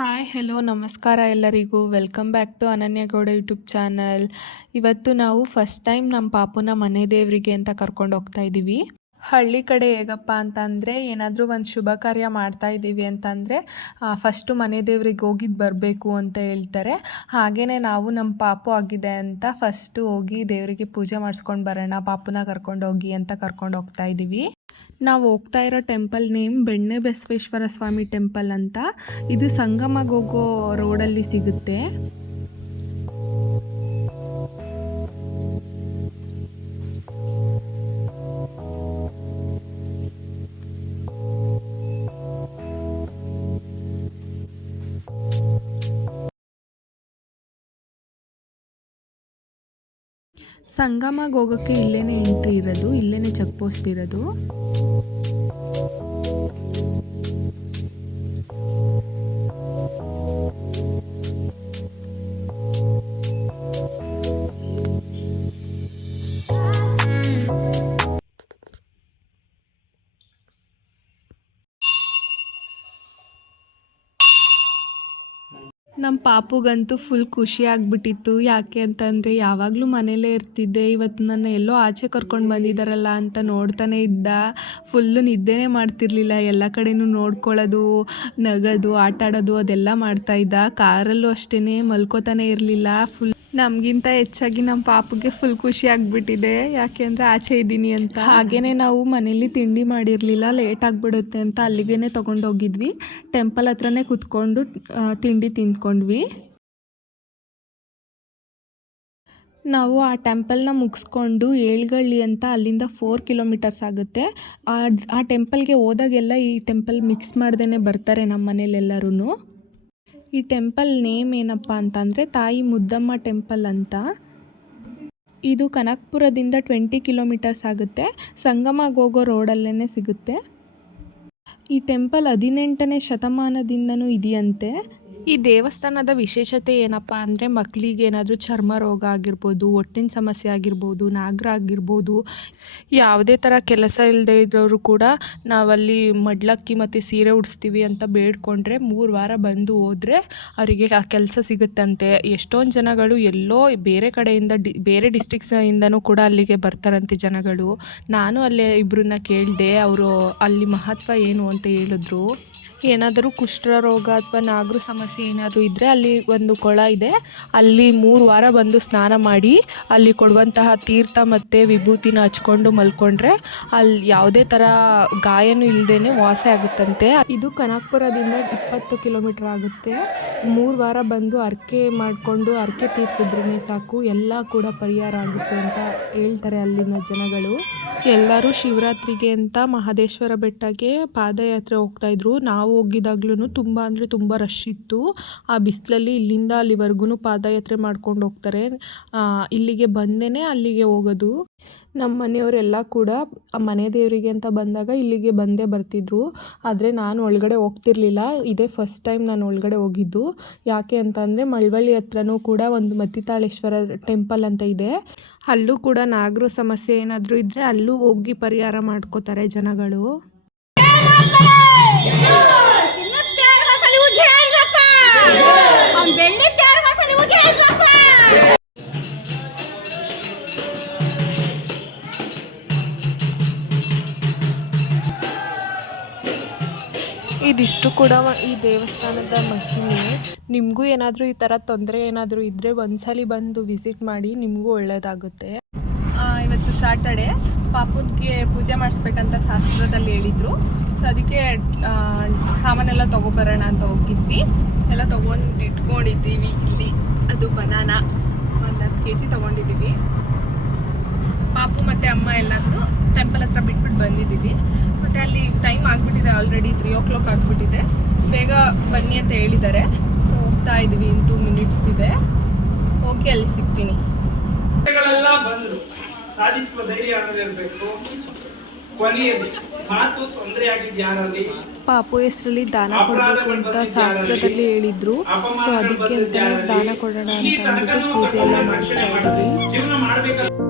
Hi hello ನಮಸ್ಕಾರ ಎಲ್ಲರಿಗೂ. Welcome back to ಅನನ್ಯ ಗೌಡ ಯೂಟ್ಯೂಬ್ ಚಾನಲ್. ಇವತ್ತು ನಾವು ಫಸ್ಟ್ ಟೈಮ್ ನಮ್ಮ ಪಾಪುನ ಮನೆ ದೇವರಿಗೆ ಅಂತ ಕರ್ಕೊಂಡು ಹೋಗ್ತಾ ಇದ್ದೀವಿ. ಹಳ್ಳಿ ಕಡೆ ಹೇಗಪ್ಪ ಅಂತಂದರೆ ಏನಾದರೂ ಒಂದು ಶುಭ ಕಾರ್ಯ ಮಾಡ್ತಾ ಇದ್ದೀವಿ ಅಂತಂದರೆ ಫಸ್ಟು ಮನೆ ದೇವ್ರಿಗೆ ಹೋಗಿದ್ದು ಬರಬೇಕು ಅಂತ ಹೇಳ್ತಾರೆ. ಹಾಗೆಯೇ ನಾವು ನಮ್ಮ ಪಾಪು ಆಗಿದೆ ಅಂತ ಫಸ್ಟು ಹೋಗಿ ದೇವರಿಗೆ ಪೂಜೆ ಮಾಡಿಸ್ಕೊಂಡು ಬರೋಣ, ಪಾಪುನ ಕರ್ಕೊಂಡು ಹೋಗಿ ಅಂತ ಕರ್ಕೊಂಡು ಹೋಗ್ತಾ ಇದ್ದೀವಿ. ನಾವು ಹೋಗ್ತಾ ಇರೋ ಟೆಂಪಲ್ ನೇಮ್ ಬೆಣ್ಣೆ ಬಸವೇಶ್ವರ ಸ್ವಾಮಿ ಟೆಂಪಲ್ ಅಂತ. ಇದು ಸಂಗಮಕ್ಕೆ ಹೋಗೋ ರೋಡಲ್ಲಿ ಸಿಗುತ್ತೆ. ಸಂಗಮಕ್ಕೆ ಹೋಗೋಕ್ಕೆ ಇಲ್ಲೇನೆ ಎಂಟ್ರಿ ಇರೋದು, ಇಲ್ಲೇನೆ ಚೆಕ್ ಪೋಸ್ಟ್ ಇರೋದು. ನಮ್ಮ ಪಾಪುಗಂತೂ ಫುಲ್ ಖುಷಿ ಆಗಿಬಿಟ್ಟಿತ್ತು. ಯಾಕೆ ಅಂತಂದರೆ ಯಾವಾಗಲೂ ಮನೇಲೇ ಇರ್ತಿದ್ದೆ, ಇವತ್ತು ನನ್ನ ಎಲ್ಲೋ ಆಚೆ ಕರ್ಕೊಂಡು ಬಂದಿದ್ದಾರಲ್ಲ ಅಂತ ನೋಡ್ತಾನೆ ಇದ್ದ. ಫುಲ್ಲು ನಿದ್ದೆನೇ ಮಾಡ್ತಿರ್ಲಿಲ್ಲ, ಎಲ್ಲ ಕಡೆಯೂ ನೋಡ್ಕೊಳ್ಳೋದು, ನಗೋದು, ಆಟ ಆಡೋದು ಅದೆಲ್ಲ ಮಾಡ್ತಾಯಿದ್ದ. ಕಾರಲ್ಲೂ ಅಷ್ಟೇ ಮಲ್ಕೋತಾನೆ ಇರಲಿಲ್ಲ. ಫುಲ್ ನಮಗಿಂತ ಹೆಚ್ಚಾಗಿ ನಮ್ಮ ಪಾಪುಗೆ ಫುಲ್ ಖುಷಿ ಆಗಿಬಿಟ್ಟಿದೆ, ಯಾಕೆ ಅಂದರೆ ಆಚೆ ಇದ್ದೀನಿ ಅಂತ. ಹಾಗೆಯೇ ನಾವು ಮನೇಲಿ ತಿಂಡಿ ಮಾಡಿರಲಿಲ್ಲ, ಲೇಟ್ ಆಗಿಬಿಡುತ್ತೆ ಅಂತ ಅಲ್ಲಿಗೇ ತೊಗೊಂಡೋಗಿದ್ವಿ. ಟೆಂಪಲ್ ಹತ್ರನೇ ಕೂತ್ಕೊಂಡು ತಿಂಡಿ ತಿಂದ್ಕೊಂಡ್ವಿ. ನಾವು ಆ ಟೆಂಪಲ್ನ ಮುಗಿಸ್ಕೊಂಡು ಏಳ್ಗಳ್ಳಿ ಅಂತ ಅಲ್ಲಿಂದ 4 ಕಿಲೋಮೀಟರ್ಸ್ ಆಗುತ್ತೆ. ಆ ಟೆಂಪಲ್ಗೆ ಹೋದಾಗೆಲ್ಲ ಈ ಟೆಂಪಲ್ ಮಿಕ್ಸ್ ಮಾಡ್ದೇ ಬರ್ತಾರೆ ನಮ್ಮ ಮನೇಲೆಲ್ಲರೂ. ಈ ಟೆಂಪಲ್ ನೇಮ್ ಏನಪ್ಪ ಅಂತಂದರೆ ತಾಯಿ ಮುದ್ದಮ್ಮ ಟೆಂಪಲ್ ಅಂತ. ಇದು ಕನಕಪುರದಿಂದ 20 ಕಿಲೋಮೀಟರ್ಸ್ ಆಗುತ್ತೆ. ಸಂಗಮಕ್ಕೆ ಹೋಗೋ ರೋಡಲ್ಲೇ ಸಿಗುತ್ತೆ. ಈ ಟೆಂಪಲ್ 18ನೇ ಶತಮಾನದಿಂದನೂ ಇದೆಯಂತೆ. ಈ ದೇವಸ್ಥಾನದ ವಿಶೇಷತೆ ಏನಪ್ಪ ಅಂದರೆ ಮಕ್ಕಳಿಗೆ ಏನಾದರೂ ಚರ್ಮ ರೋಗ ಆಗಿರ್ಬೋದು, ಹೊಟ್ಟಿನ ಸಮಸ್ಯೆ ಆಗಿರ್ಬೋದು, ನಾಗರ ಆಗಿರ್ಬೋದು, ಯಾವುದೇ ಥರ ಕೆಲಸ ಇಲ್ಲದೆ ಇದ್ದವರು ಕೂಡ ನಾವಲ್ಲಿ ಮಡ್ಲಕ್ಕಿ ಮತ್ತು ಸೀರೆ ಉಡಿಸ್ತೀವಿ ಅಂತ ಬೇಡ್ಕೊಂಡ್ರೆ 3 ವಾರ ಬಂದು ಹೋದರೆ ಅವರಿಗೆ ಆ ಕೆಲಸ ಸಿಗುತ್ತಂತೆ. ಎಷ್ಟೊಂದು ಜನಗಳು ಎಲ್ಲೋ ಬೇರೆ ಕಡೆಯಿಂದ ಬೇರೆ ಡಿಸ್ಟ್ರಿಕ್ಸಿಂದನೂ ಕೂಡ ಅಲ್ಲಿಗೆ ಬರ್ತಾರಂತೆ ಜನಗಳು. ನಾನು ಅಲ್ಲೇ ಇಬ್ಬರನ್ನ ಕೇಳಿದೆ, ಅವರು ಅಲ್ಲಿ ಮಹತ್ವ ಏನು ಅಂತ ಹೇಳಿದ್ರು. ಏನಾದರೂ ಕುಷ್ಠ ರೋಗ ಅಥವಾ ನಾಗರ ಸಮಸ್ಯೆ ಏನಾದರೂ ಇದ್ದರೆ ಅಲ್ಲಿ ಒಂದು ಕೊಳ ಇದೆ, ಅಲ್ಲಿ 3 ವಾರ ಬಂದು ಸ್ನಾನ ಮಾಡಿ ಅಲ್ಲಿ ಕೊಡುವಂತಹ ತೀರ್ಥ ಮತ್ತು ವಿಭೂತಿನ ಹಚ್ಕೊಂಡು ಮಲ್ಕೊಂಡ್ರೆ ಅಲ್ಲಿ ಯಾವುದೇ ಥರ ಗಾಯನೂ ಇಲ್ಲದೇ ವಾಸಿ ಆಗುತ್ತಂತೆ. ಇದು ಕನಕಪುರದಿಂದ 20 ಕಿಲೋಮೀಟ್ರ್ ಆಗುತ್ತೆ. 3 ವಾರ ಬಂದು ಹರಕೆ ಮಾಡಿಕೊಂಡು ಹರಕೆ ತೀರಿಸಿದ್ರೇ ಸಾಕು, ಎಲ್ಲ ಕೂಡ ಪರಿಹಾರ ಆಗುತ್ತೆ ಅಂತ ಹೇಳ್ತಾರೆ ಅಲ್ಲಿನ ಜನಗಳು. ಎಲ್ಲರೂ ಶಿವರಾತ್ರಿಗೆ ಅಂತ ಮಹದೇಶ್ವರ ಬೆಟ್ಟಕ್ಕೆ ಪಾದಯಾತ್ರೆ ಹೋಗ್ತಾಯಿದ್ರು. ನಾವು ಹೋಗಿದ್ದಾಗ್ಲೂ ತುಂಬ ಅಂದರೆ ತುಂಬ ರಶ್ ಇತ್ತು. ಆ ಬಿಸಿಲಲ್ಲಿ ಇಲ್ಲಿಂದ ಅಲ್ಲಿವರೆಗೂ ಪಾದಯಾತ್ರೆ ಮಾಡ್ಕೊಂಡು ಹೋಗ್ತಾರೆ. ಇಲ್ಲಿಗೆ ಬಂದೇ ಅಲ್ಲಿಗೆ ಹೋಗೋದು. ನಮ್ಮ ಮನೆಯವರೆಲ್ಲ ಕೂಡ ಮನೆ ದೇವರಿಗೆ ಅಂತ ಬಂದಾಗ ಇಲ್ಲಿಗೆ ಬಂದೇ ಬರ್ತಿದ್ರು. ಆದರೆ ನಾನು ಒಳಗಡೆ ಹೋಗ್ತಿರ್ಲಿಲ್ಲ. ಇದೇ ಫಸ್ಟ್ ಟೈಮ್ ನಾನು ಒಳಗಡೆ ಹೋಗಿದ್ದು. ಯಾಕೆ ಅಂತಂದರೆ ಮಳವಳ್ಳಿ ಹತ್ರನೂ ಕೂಡ ಒಂದು ಮತ್ತಿತಾಳೇಶ್ವರ ಟೆಂಪಲ್ ಅಂತ ಇದೆ. ಅಲ್ಲೂ ಕೂಡ ನಾಗರ ಸಮಸ್ಯೆ ಏನಾದರೂ ಇದ್ದರೆ ಅಲ್ಲೂ ಹೋಗಿ ಪರಿಹಾರ ಮಾಡ್ಕೋತಾರೆ ಜನಗಳು. ಇದಿಷ್ಟು ಕೂಡ ಈ ದೇವಸ್ಥಾನದ ಮಹಿಮೆ. ನಿಮಗೂ ಏನಾದರೂ ಈ ಥರ ತೊಂದರೆ ಏನಾದರೂ ಇದ್ದರೆ ಒಂದ್ಸಲಿ ಬಂದು ವಿಸಿಟ್ ಮಾಡಿ, ನಿಮಗೂ ಒಳ್ಳೆಯದಾಗುತ್ತೆ. ಇವತ್ತು ಸ್ಯಾಟರ್ಡೆ, ಪಾಪುಗೆ ಪೂಜೆ ಮಾಡಿಸ್ಬೇಕಂತ ಶಾಸ್ತ್ರದಲ್ಲಿ ಹೇಳಿದರು. ಸೊ ಅದಕ್ಕೆ ಸಾಮಾನೆಲ್ಲ ತೊಗೊಬರೋಣ ಅಂತ ಹೋಗಿದ್ವಿ. ಎಲ್ಲ ತೊಗೊಂಡು ಇಟ್ಕೊಂಡಿದ್ದೀವಿ ಇಲ್ಲಿ. ಅದು ಬನಾನಾ 10 kg ತೊಗೊಂಡಿದ್ದೀವಿ. ಪಾಪು ಮತ್ತು ಅಮ್ಮ ಎಲ್ಲರೂ ಟೆಂಪಲ್ ಹತ್ರ ಬಿಟ್ಬಿಟ್ಟು ಬಂದಿದ್ದೀವಿ. ಮತ್ತು ಅಲ್ಲಿ ಟೈಮ್ ಆಗಿಬಿಟ್ಟಿದೆ, ಆಲ್ರೆಡಿ 3 o'clock ಆಗಿಬಿಟ್ಟಿದೆ. ಬೇಗ ಬನ್ನಿ ಅಂತ ಹೇಳಿದ್ದಾರೆ. ಸೊ ಹೋಗ್ತಾ ಇದ್ದೀವಿ. ಇನ್ 2 minutes ಇದೆ, ಹೋಗಿ ಅಲ್ಲಿ ಸಿಗ್ತೀನಿ. ಪಾಪು ಹೆಸರಲ್ಲಿ ದಾನ ಕೊಡಬೇಕು ಅಂತ ಶಾಸ್ತ್ರದಲ್ಲಿ ಹೇಳಿದ್ರು. ಸೊ ಅದಕ್ಕೆ ಅಂತಲೇ ದಾನ ಕೊಡೋಣ ಅಂತ ಅಂದ್ಬಿಟ್ಟು ಪೂಜೆ ಎಲ್ಲ ಮಾಡಿಸ್ತಾ ಇದ್ದೀವಿ.